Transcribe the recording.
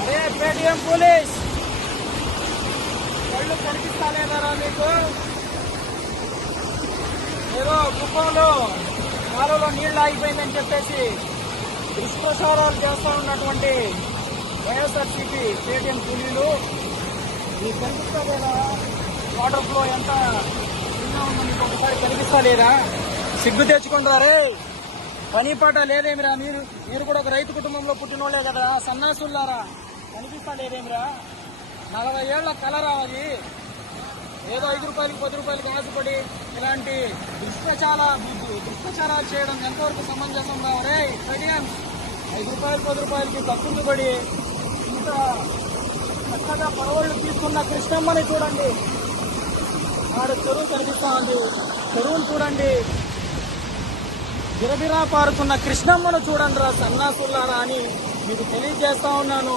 అరే Paytm police కళ్ళు కనిపిస్తాలేదారా మీకు? ఏదో కుప్పంలో కాలువలో నీళ్లు ఆగిపోయిందని చెప్పేసి దుష్ప్రచారాలు చేస్తూ ఉన్నటువంటి వైఎస్ఆర్సీపీ పేటిఎం కూలీలు మీకు కనిపిస్తలేదా? వాటర్ ఫ్లో ఎంత చిన్న ఉందో మీకు ఒకసారి కనిపిస్తలేదా? సిగ్గు తెచ్చుకుంటారే, పని పాట లేదేమిరా? మీరు కూడా ఒక రైతు కుటుంబంలో పుట్టినోళ్లే కదా, సన్నాసులారా, కనిపిస్తా లేదేమిరా? 40 ఏళ్ల కల రావాలి. ఏదో 5 రూపాయలకి 10 రూపాయలకి ఆశపడి ఇలాంటి దుష్ప్రచారాలు చేయడం ఎంతవరకు సమంజసం రావరే? 5 రూపాయలు 10 రూపాయలకి తప్పుడుబడి ఇంత చక్కగా పరవళ్ళు తీసుకున్న కృష్ణమ్మని చూడండి. ఆడ చెరువు కనిపిస్తా ఉంది, చెరువును చూడండి. గిరగిరా పారుతున్న కృష్ణమ్మను చూడండి రా సన్నాసులారా అని మీకు తెలియజేస్తా ఉన్నాను.